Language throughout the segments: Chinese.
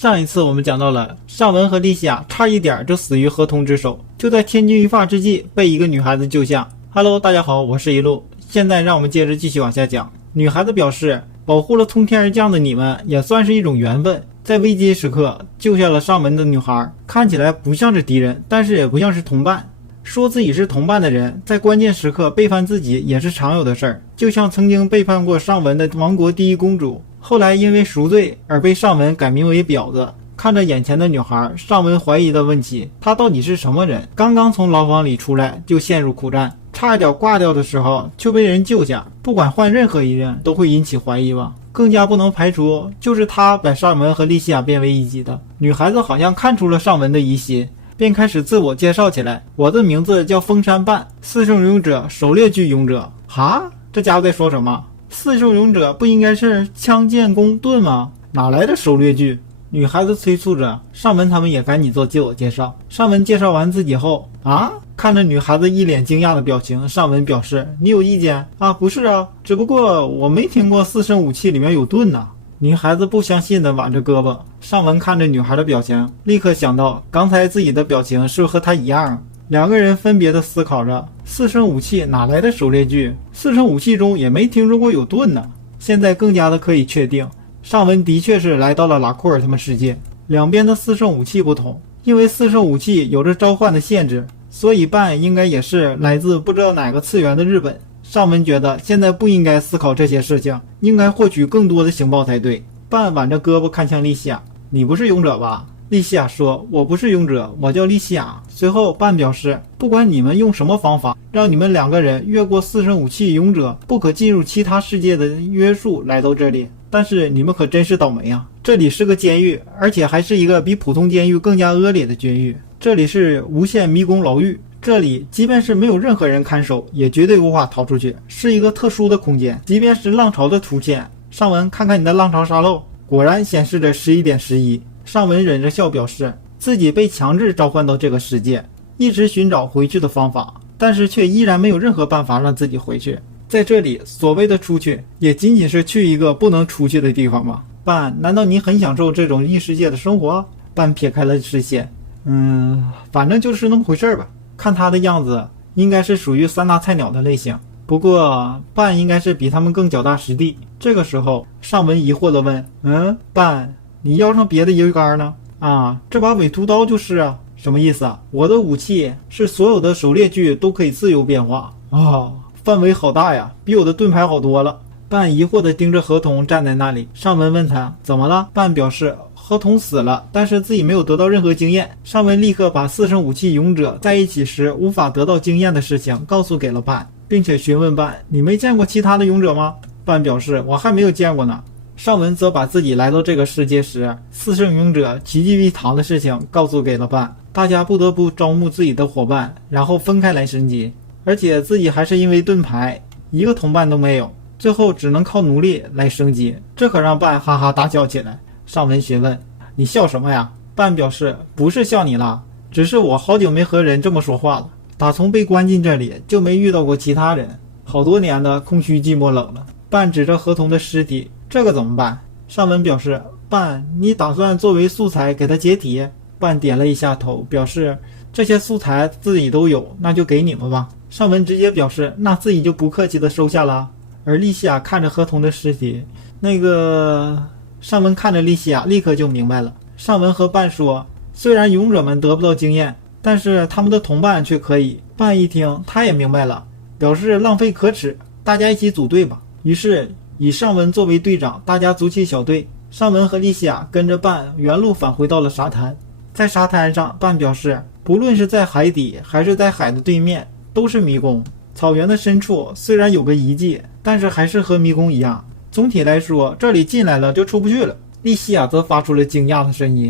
上一次我们讲到了尚文和莉西亚差一点就死于合同之手，就在千钧一发之际被一个女孩子救下。Hello， 大家好，我是一路。现在让我们接着继续往下讲。女孩子表示，保护了从天而降的你们也算是一种缘分，在危机时刻救下了尚文的女孩，看起来不像是敌人，但是也不像是同伴。说自己是同伴的人，在关键时刻背叛自己也是常有的事儿，就像曾经背叛过尚文的王国第一公主，后来因为赎罪而被尚文改名为婊子。看着眼前的女孩，尚文怀疑地问起她到底是什么人，刚刚从牢房里出来就陷入苦战，差一点挂掉的时候就被人救下，不管换任何一人都会引起怀疑吧。更加不能排除就是他把尚文和莉西亚变为一体的。女孩子好像看出了尚文的疑心，便开始自我介绍起来，我的名字叫风山半，四圣勇者，狩猎具勇者。哈，这家伙在说什么？四圣勇者不应该是枪剑弓盾吗？哪来的狩猎具？女孩子催促着，尚文他们也赶紧做自我介绍。尚文介绍完自己后，看着女孩子一脸惊讶的表情，尚文表示，你有意见啊？不是啊，只不过我没听过四圣武器里面有盾啊。女孩子不相信的挽着胳膊。尚文看着女孩的表情，立刻想到刚才自己的表情是不是和她一样啊？两个人分别的思考着，四圣武器哪来的狩猎具？四圣武器中也没听说过有盾呢。现在更加的可以确定，尚文的确是来到了拉库尔他们世界。两边的四圣武器不同，因为四圣武器有着召唤的限制，所以半应该也是来自不知道哪个次元的日本。尚文觉得现在不应该思考这些事情，应该获取更多的情报才对。半挽着胳膊看向莉西亚，你不是勇者吧？莉西亚说，我不是勇者，我叫莉西亚。随后半表示，不管你们用什么方法让你们两个人越过四圣武器勇者不可进入其他世界的约束来到这里，但是你们可真是倒霉啊！这里是个监狱，而且还是一个比普通监狱更加恶劣的监狱。这里是无限迷宫牢狱，这里即便是没有任何人看守，也绝对无法逃出去，是一个特殊的空间。即便是浪潮的出现，尚文看看你的浪潮沙漏，果然显示着11:11。尚文忍着笑表示，自己被强制召唤到这个世界，一直寻找回去的方法，但是却依然没有任何办法让自己回去。在这里所谓的出去，也仅仅是去一个不能出去的地方吧。半，难道你很享受这种异世界的生活？半撇开了视线，反正就是那么回事吧。看他的样子，应该是属于三大菜鸟的类型，不过半应该是比他们更脚踏实地。这个时候，尚文疑惑地问，半，你腰上别的鱼竿呢？这把尾屠刀就是啊。什么意思啊？我的武器是所有的狩猎具都可以自由变化。范围好大呀，比我的盾牌好多了。半疑惑地盯着合同站在那里。尚文问他怎么了，半表示合同死了，但是自己没有得到任何经验。尚文立刻把四圣武器勇者在一起时无法得到经验的事情告诉给了半，并且询问半，你没见过其他的勇者吗？半表示我还没有见过呢。尚文则把自己来到这个世界时四圣勇者齐聚一堂的事情告诉给了半，大家不得不招募自己的伙伴，然后分开来升级，而且自己还是因为盾牌一个同伴都没有，最后只能靠努力来升级，这可让半哈哈大笑起来。尚文询问，你笑什么呀？半表示，不是笑你了，只是我好久没和人这么说话了，打从被关进这里就没遇到过其他人，好多年的空虚寂寞冷了。半指着合同的尸体，这个怎么办？尚文表示，半，你打算作为素材给他解体？半点了一下头，表示这些素材自己都有，那就给你们吧。尚文直接表示，那自己就不客气的收下了。而莉西亚看着合同的尸体，尚文看着莉西亚立刻就明白了。尚文和半说，虽然勇者们得不到经验，但是他们的同伴却可以。半一听他也明白了，表示浪费可耻，大家一起组队吧。于是以尚文作为队长，大家组起小队。尚文和莉西亚跟着半原路返回到了沙滩。在沙滩上，半表示不论是在海底还是在海的对面都是迷宫，草原的深处虽然有个遗迹，但是还是和迷宫一样，总体来说这里进来了就出不去了。莉西亚则发出了惊讶的声音。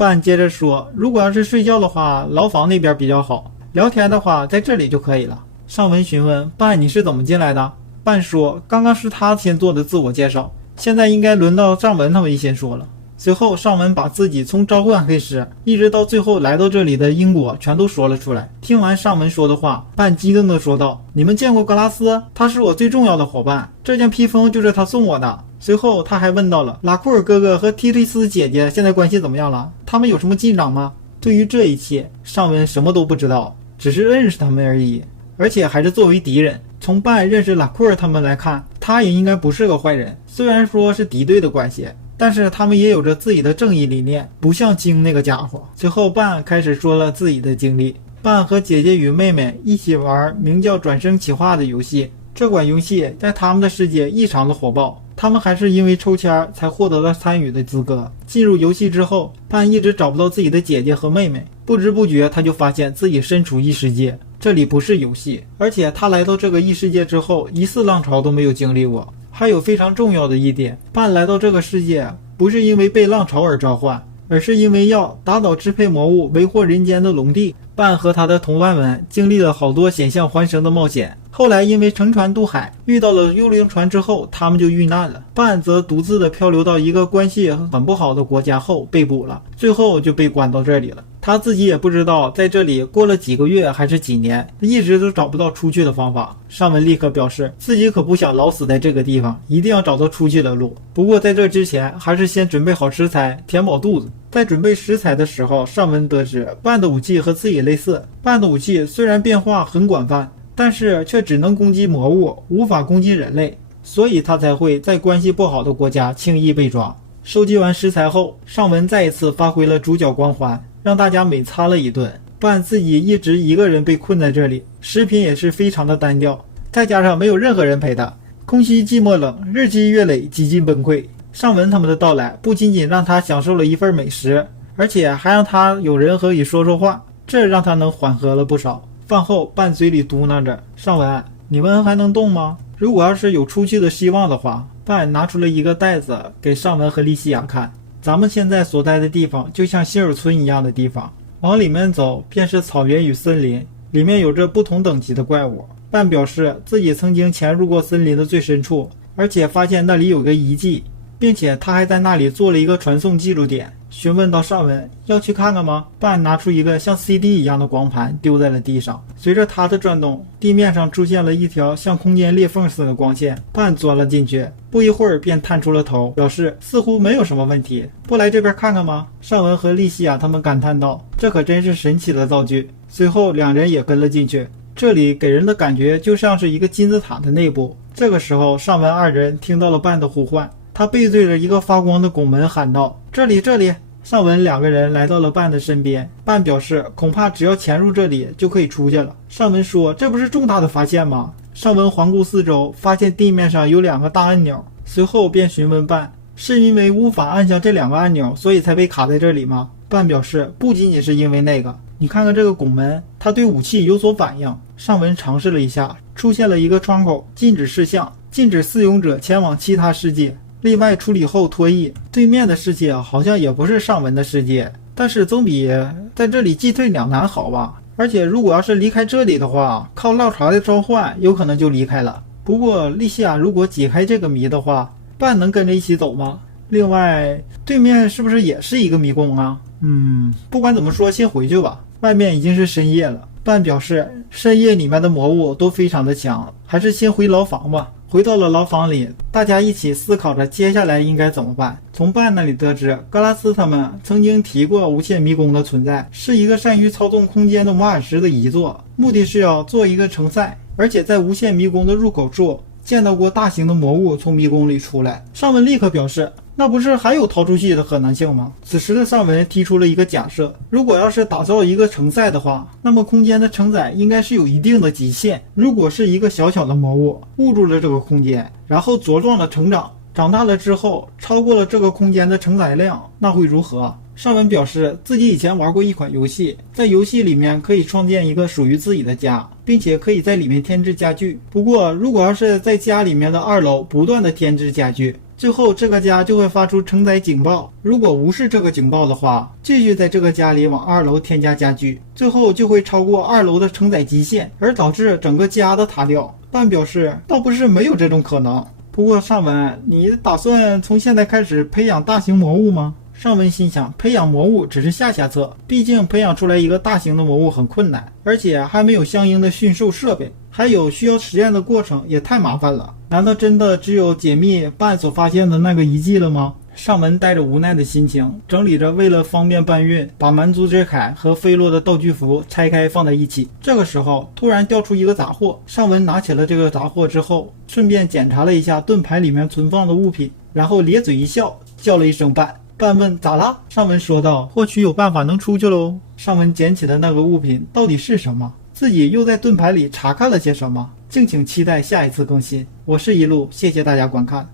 半接着说，如果要是睡觉的话，牢房那边比较好，聊天的话在这里就可以了。尚文询问，半，你是怎么进来的？半说，刚刚是他先做的自我介绍，现在应该轮到尚文他们先说了。随后尚文把自己从召唤开始一直到最后来到这里的因果全都说了出来。听完尚文说的话，半激动地说道，你们见过格拉斯？他是我最重要的伙伴，这件披风就是他送我的，随后他还问到了拉库尔哥哥和提提斯姐姐现在关系怎么样了，他们有什么进展吗？对于这一切，尚文什么都不知道，只是认识他们而已，而且还是作为敌人。从半认识拉库尔他们来看，他也应该不是个坏人，虽然说是敌对的关系，但是他们也有着自己的正义理念，不像京那个家伙。随后半开始说了自己的经历。半和姐姐与妹妹一起玩名叫转生企划的游戏，这款游戏在他们的世界异常的火爆，他们还是因为抽签才获得了参与的资格。进入游戏之后，半一直找不到自己的姐姐和妹妹，不知不觉他就发现自己身处异世界，这里不是游戏，而且他来到这个异世界之后，一次浪潮都没有经历过。还有非常重要的一点，半来到这个世界不是因为被浪潮而召唤，而是因为要打倒支配魔物为祸人间的龙帝。半和他的同伴们经历了好多险象环生的冒险，后来因为乘船渡海遇到了幽灵船之后，他们就遇难了。半则独自的漂流到一个关系很不好的国家后被捕了，最后就被关到这里了。他自己也不知道在这里过了几个月还是几年，一直都找不到出去的方法。尚文立刻表示自己可不想老死在这个地方，一定要找到出去的路。不过在这之前还是先准备好食材填饱肚子。在准备食材的时候，尚文得知半的武器和自己类似，半的武器虽然变化很广泛，但是却只能攻击魔物，无法攻击人类，所以他才会在关系不好的国家轻易被抓。收集完食材后，尚文再一次发挥了主角光环，让大家美餐了一顿。半自己一直一个人被困在这里，食品也是非常的单调，再加上没有任何人陪他，空虚寂寞冷，日积月累，几近崩溃。尚文他们的到来不仅仅让他享受了一份美食，而且还让他有人可以说说话，这让他能缓和了不少。饭后半嘴里嘟囔着，尚文，你们还能动吗？如果要是有出去的希望的话。半拿出了一个袋子给尚文和莉西亚看，咱们现在所在的地方就像希尔村一样的地方，往里面走便是草原与森林，里面有着不同等级的怪物。半表示自己曾经潜入过森林的最深处，而且发现那里有个遗迹，并且他还在那里做了一个传送记录点。询问到尚文要去看看吗？半拿出一个像 CD 一样的光盘丢在了地上，随着它的转动，地面上出现了一条像空间裂缝似的光线，半钻了进去，不一会儿便探出了头，表示似乎没有什么问题。不来这边看看吗？尚文和莉西亚他们感叹道，这可真是神奇的道具。随后两人也跟了进去，这里给人的感觉就像是一个金字塔的内部。这个时候尚文二人听到了半的呼唤，他背对着一个发光的拱门喊道，这里这里。尚文两个人来到了半的身边，半表示恐怕只要潜入这里就可以出去了。尚文说，这不是重大的发现吗？尚文环顾四周，发现地面上有两个大按钮，随后便询问半，是因为无法按下这两个按钮所以才被卡在这里吗？半表示不仅仅是因为那个，你看看这个拱门，它对武器有所反应。尚文尝试了一下，出现了一个窗口，禁止事项，禁止私勇者前往其他世界，例外处理后脱译。对面的世界好像也不是尚文的世界，但是总比在这里进退两难好吧。而且如果要是离开这里的话，靠浪潮的召唤有可能就离开了。不过莉西亚如果解开这个谜的话，半能跟着一起走吗？另外对面是不是也是一个迷宫啊？不管怎么说，先回去吧，外面已经是深夜了。半表示深夜里面的魔物都非常的强，还是先回牢房吧。回到了牢房里，大家一起思考着接下来应该怎么办。从半那里得知，格拉斯他们曾经提过无限迷宫的存在，是一个善于操纵空间的摩尔石的遗作，目的是要做一个城塞，而且在无限迷宫的入口处见到过大型的魔物从迷宫里出来。尚文立刻表示，那不是还有逃出去的可能性吗？此时的尚文提出了一个假设，如果要是打造一个城塞的话，那么空间的承载应该是有一定的极限。如果是一个小小的魔物误入了这个空间，然后茁壮的成长，长大了之后超过了这个空间的承载量，那会如何？尚文表示自己以前玩过一款游戏，在游戏里面可以创建一个属于自己的家，并且可以在里面添置家具。不过如果要是在家里面的2楼不断的添置家具，最后这个家就会发出承载警报，如果无视这个警报的话，继续在这个家里往2楼添加家具，最后就会超过2楼的承载极限，而导致整个家的塌掉。半表示倒不是没有这种可能，不过尚文，你打算从现在开始培养大型魔物吗？尚文心想，培养魔物只是下策，毕竟培养出来一个大型的魔物很困难，而且还没有相应的驯兽设备。还有需要实验的过程，也太麻烦了。难道真的只有解密办所发现的那个遗迹了吗？上门带着无奈的心情，整理着为了方便搬运，把蛮族之铠和飞落的道具服拆开放在一起。这个时候，突然掉出一个杂货，尚文拿起了这个杂货之后，顺便检查了一下盾牌里面存放的物品，然后咧嘴一笑，叫了一声半。半问咋啦？尚文说道：或许有办法能出去喽。尚文捡起的那个物品到底是什么？自己又在盾牌里查看了些什么？敬请期待下一次更新。我是一路，谢谢大家观看。